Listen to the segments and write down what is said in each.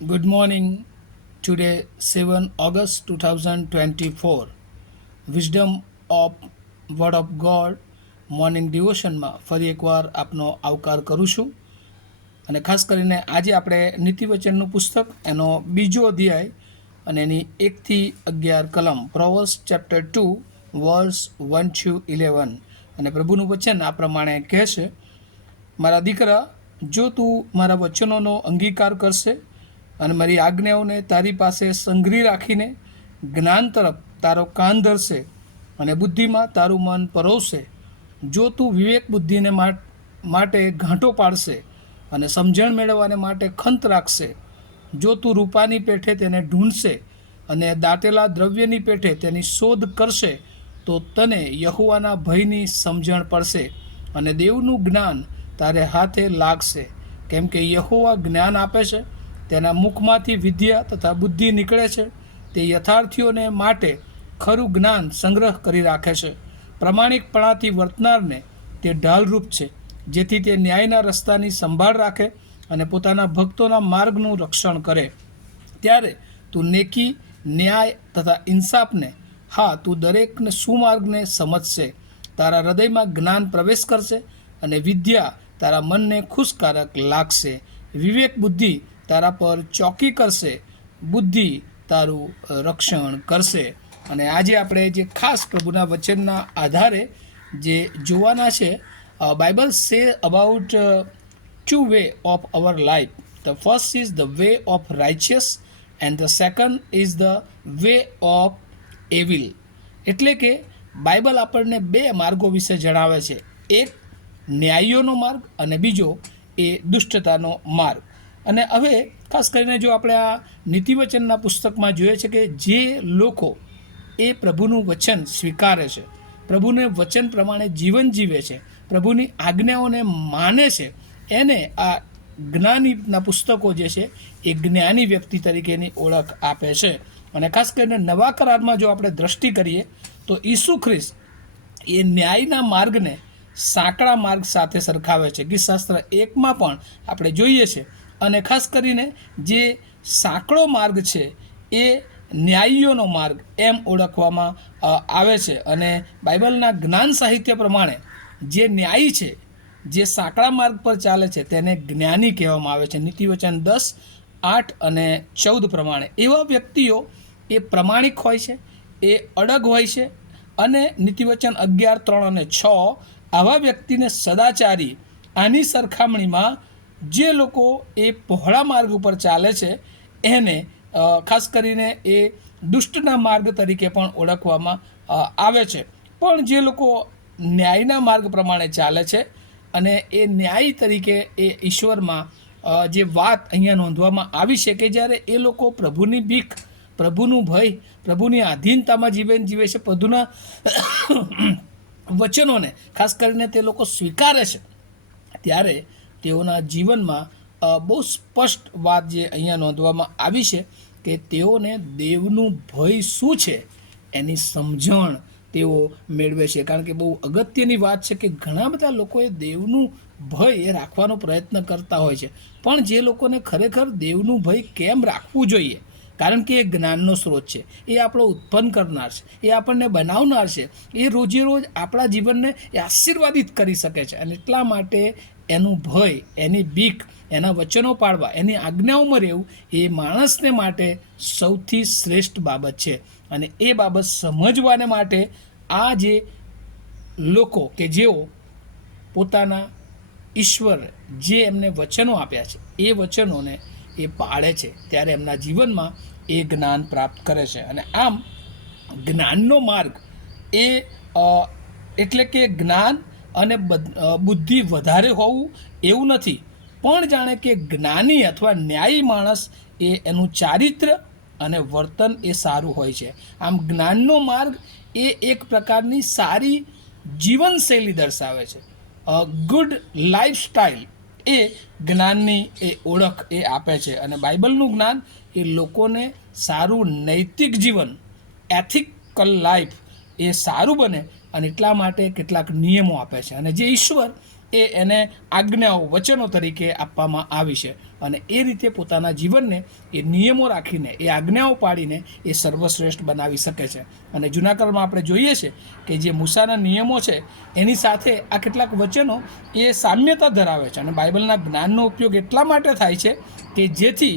Good morning. Today, 7 August 2024. Wisdom of Word of God morning ડિવોશનમાં ફરી એકવાર આપનો આવકાર કરું છું. અને ખાસ કરીને આજે આપણે નીતિવચનનું પુસ્તક એનો બીજો અધ્યાય અને એની 1-11 કલમ પ્રોવર્બ્સ ચેપ્ટર 2 વર્સ 1-11 અને પ્રભુનું વચન આ પ્રમાણે કહે છે, મારા દીકરા, જો તું મારા વચનોનો અંગીકાર કરશે અને મારી આજ્ઞાઓને તારી પાસે સંગ્રહી રાખીને જ્ઞાન તરફ તારો કાન ધરશે અને બુદ્ધિમાં તારું મન પરોવશે, જો તું વિવેક બુદ્ધિને માટે ઘાંટો પાડશે અને સમજણ મેળવવાને માટે ખંત રાખશે, જો તું રૂપાની પેઠે તેને ઢૂંઢશે અને દાટેલા દ્રવ્યની પેઠે તેની શોધ કરશે, તો તને યહોવાના ભયની સમજણ પડશે અને દેવનું જ્ઞાન તારે હાથે લાગશે. કેમ કે યહોવા જ્ઞાન આપે છે, તેના મુખમાંથી વિદ્યા તથા બુદ્ધિ નીકળે છે. તે યથાર્થીઓને માટે ખરું જ્ઞાન સંગ્રહ કરી રાખે છે. પ્રમાણિકપણાથી વર્તનારને તે ઢાલરૂપ છે, જેથી તે ન્યાયના રસ્તાની સંભાળ રાખે અને પોતાના ભક્તોના માર્ગનું રક્ષણ કરે. ત્યારે તું નેકી, ન્યાય તથા ઇન્સાફને, હા, તું દરેકને સુમાર્ગને સમજશે. તારા હૃદયમાં જ્ઞાન પ્રવેશ કરશે અને વિદ્યા તારા મનને ખુશકારક લાગશે. વિવેક બુદ્ધિ તારા પર ચોકી કરશે, બુદ્ધિ તારું રક્ષણ કરશે. અને આજે આપણે જે ખાસ પ્રભુના વચનના આધારે જે જોવાના છે, Bible say about two way of our life. The first is the way of righteous and the second is the way of evil. એટલે કે બાઇબલ આપણને બે માર્ગો વિશે જણાવે છે, એક ન્યાયીઓનો માર્ગ અને બીજો એ દુષ્ટતાનો માર્ગ. અને હવે ખાસ કરીને જો આપણે આ નીતિવચનના પુસ્તકમાં જોઈએ છે કે જે લોકો એ પ્રભુનું વચન સ્વીકારે છે, પ્રભુને વચન પ્રમાણે જીવન જીવે છે, પ્રભુની આજ્ઞાઓને માને છે, એને આ જ્ઞાનીના પુસ્તકો જે છે એ જ્ઞાની વ્યક્તિ તરીકેની ઓળખ આપે છે. અને ખાસ કરીને નવા કરારમાં જો આપણે દ્રષ્ટિ કરીએ તો ઈસુ ખ્રિસ્ત એ ન્યાયના માર્ગને સાંકડા માર્ગ સાથે સરખાવે છે. ગીતશાસ્ત્ર 1માં પણ આપણે જોઈએ છે. અને ખાસ કરીને જે સાંકડો માર્ગ છે એ ન્યાયીઓનો માર્ગ એમ ઓળખવામાં આવે છે. અને બાઇબલના જ્ઞાન સાહિત્ય પ્રમાણે જે ન્યાયી છે, જે સાંકડા માર્ગ પર ચાલે છે, તેને જ્ઞાની કહેવામાં આવે છે. નીતિવચન 10, 8 અને 14 પ્રમાણે એવા વ્યક્તિઓ એ પ્રમાણિક હોય છે, એ અડગ હોય છે. અને નીતિવચન 11, 3 અને 6 આવા વ્યક્તિને સદાચારી, આની સરખામણીમાં જે લોકો એ પહોળા માર્ગ ઉપર ચાલે છે એને ખાસ કરીને એ દુષ્ટના માર્ગ તરીકે પણ ઓળખવામાં આવે છે. પણ જે લોકો ન્યાયના માર્ગ પ્રમાણે ચાલે છે અને એ ન્યાય તરીકે એ ઈશ્વરમાં જે વાત અહીંયા નોંધવામાં આવી છે કે જ્યારે એ લોકો પ્રભુની બીક, પ્રભુનું ભય, પ્રભુની આધીનતામાં જીવન જીવે છે, પ્રભુના વચનોને ખાસ કરીને તે લોકો સ્વીકારે છે, ત્યારે તેઓના જીવનમાં બહુ સ્પષ્ટ વાત જે અહીંયા નોંધવામાં આવી છે કે તેઓને દેવનું ભય શું છે એની સમજણ તેઓ મેળવે છે. કારણ કે બહુ અગત્યની વાત છે કે ઘણા બધા લોકોએ દેવનું ભય એ રાખવાનો પ્રયત્ન કરતા હોય છે, પણ જે લોકોને ખરેખર દેવનું ભય કેમ રાખવું જોઈએ, કારણ કે એ જ્ઞાનનો સ્ત્રોત છે, એ આપણો ઉત્પન્ન કરનાર છે, એ આપણને બનાવનાર છે, એ રોજે રોજ આપણા જીવનને એ આશીર્વાદિત કરી શકે છે. અને એટલા માટે એનું ભય, એની બીક, એના વચનો પાળવા, એની આજ્ઞાઓમાં રહેવું એ માણસને માટે સૌથી શ્રેષ્ઠ બાબત છે. અને એ બાબત સમજવાને માટે આ જે લોકો કે જેઓ પોતાના ઈશ્વર જે એમને વચનો આપ્યા છે એ વચનોને એ પાળે છે, ત્યારે એમના જીવનમાં એ જ્ઞાન પ્રાપ્ત કરે છે. અને આમ જ્ઞાનનો માર્ગ એ એટલે કે જ્ઞાન અને બુદ્ધિ વધારે હોવું એવું નથી, પણ જાણે કે જ્ઞાની અથવા ન્યાયી માણસ એ એનું ચારિત્ર અને વર્તન એ સારું હોય છે. આમ જ્ઞાનનો માર્ગ એ એક પ્રકારની સારી જીવનશૈલી દર્શાવે છે. ગુડ લાઈફસ્ટાઈલ એ જ્ઞાનની એ ઓળખ એ આપે છે. અને બાઇબલનું જ્ઞાન એ લોકોને સારું નૈતિક જીવન, એથિકલ લાઈફ એ સારું બને અને એટલા માટે કેટલાક નિયમો આપે છે. અને જે ઈશ્વર એ એને આજ્ઞાઓ, વચનો તરીકે આપવામાં આવી છે. અને એ રીતે પોતાના જીવનને એ નિયમો રાખીને, એ આજ્ઞાઓ પાડીને એ સર્વશ્રેષ્ઠ બનાવી શકે છે. અને જૂના કરમાં આપણે જોઈએ છે કે જે મૂસાના નિયમો છે એની સાથે આ કેટલાક વચનો એ સામ્યતા ધરાવે છે. અને બાઇબલના જ્ઞાનનો ઉપયોગ એટલા માટે થાય છે કે જેથી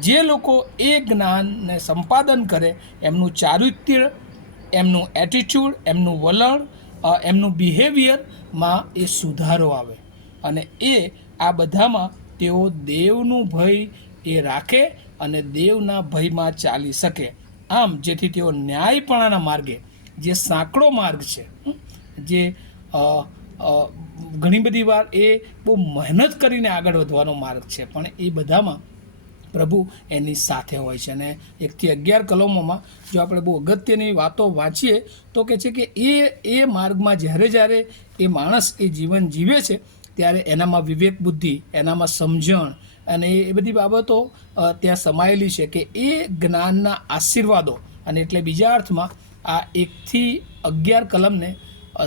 જે લોકો એ જ્ઞાનને સંપાદન કરે એમનું ચારિત્ર્ય, એમનું એટીટ્યૂડ, એમનું વલણ, એમનું બિહેવિયરમાં એ સુધારો આવે અને એ આ બધામાં તેઓ દેવનું ભય એ રાખે અને દેવના ભયમાં ચાલી શકે. આમ જેથી તેઓ ન્યાયપણાના માર્ગે, જે સાંકડો માર્ગ છે, જે ઘણી બધી વાર એ બહુ મહેનત કરીને આગળ વધવાનો માર્ગ છે, પણ એ બધામાં પ્રભુ એની સાથે હોય છે. અને 1 થી 11 કલમોમાં જો આપણે બહુ અગત્યની વાતો વાંચીએ તો કહે છે કે એ માર્ગમાં જ્યારે એ માણસ એ જીવન જીવે છે ત્યારે એનામાં વિવેક બુદ્ધિ, એનામાં સમજણ અને એ બધી બાબતો ત્યાં સમાયેલી છે કે એ જ્ઞાનના આશીર્વાદો. અને એટલે બીજા અર્થમાં આ 1 થી 11 કલમને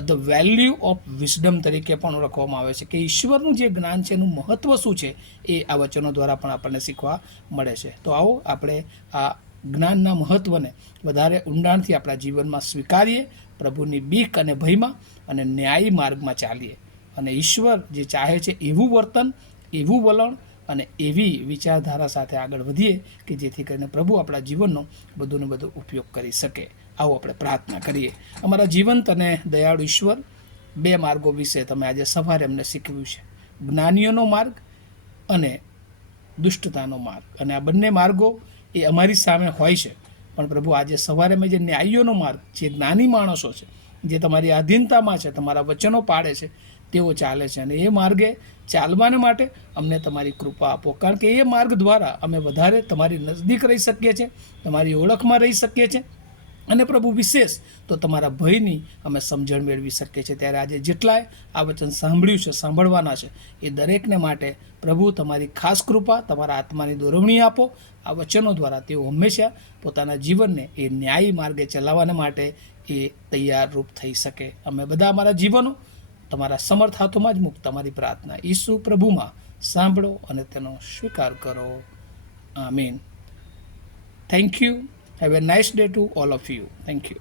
ધ વેલ્યુ ઓફ વિઝડમ તરીકે પણ ઓળખવામાં આવે છે કે ઈશ્વરનું જે જ્ઞાન છે એનું મહત્ત્વ શું છે એ આ વચનો દ્વારા પણ આપણને શીખવા મળે છે. તો આવો આપણે આ જ્ઞાનના મહત્ત્વને વધારે ઊંડાણથી આપણા જીવનમાં સ્વીકારીએ, પ્રભુની બીક અને ભયમાં અને ન્યાયી માર્ગમાં ચાલીએ અને ઈશ્વર જે ચાહે છે એવું વર્તન, એવું વલણ અને એવી વિચારધારા સાથે આગળ વધીએ કે જેથી કરીને પ્રભુ આપણા જીવનનો બધું ને બધું ઉપયોગ કરી શકે. આવો આપણે પ્રાર્થના કરીએ. અમારા જીવંત અને દયાળુ ઈશ્વર, 2 માર્ગો વિશે તમે આજે સવારે અમને શીખવ્યું છે, જ્ઞાનીઓનો માર્ગ અને દુષ્ટતાનો માર્ગ. અને આ બંને માર્ગો એ અમારી સામે હોય છે, પણ પ્રભુ આજે સવારે મેં જે ન્યાયીઓનો માર્ગ, જે જ્ઞાની માણસો છે, જે તમારી આધીનતામાં છે, તમારા વચનો પાડે છે, તેઓ ચાલે છે. અને એ માર્ગે ચાલવાને માટે અમને તમારી કૃપા આપો, કારણ કે એ માર્ગ દ્વારા અમે વધારે તમારી નજદીક રહી શકીએ છીએ, તમારી ઓળખમાં રહી શકીએ છીએ અને પ્રભુ વિશેષ તો તમારા ભયની અમે સમજણ મેળવી શકીએ છીએ. ત્યારે આજે જેટલાય આ વચન સાંભળ્યું છે, સાંભળવાના છે, એ દરેકને માટે પ્રભુ તમારી ખાસ કૃપા, તમારા આત્માની દોરવણી આપો. આ વચનો દ્વારા તેઓ હંમેશા પોતાના જીવનને એ ન્યાયી માર્ગે ચલાવવાના માટે એ તૈયાર રૂપ થઈ શકે. અમે બધા અમારા જીવનો તમારા સમર્થ હાથોમાં જ મૂક તમારી પ્રાર્થના ઈસુ પ્રભુમાં સાંભળો અને તેનો સ્વીકાર કરો. આમીન. Thank you. Have a nice day to all of you. Thank you.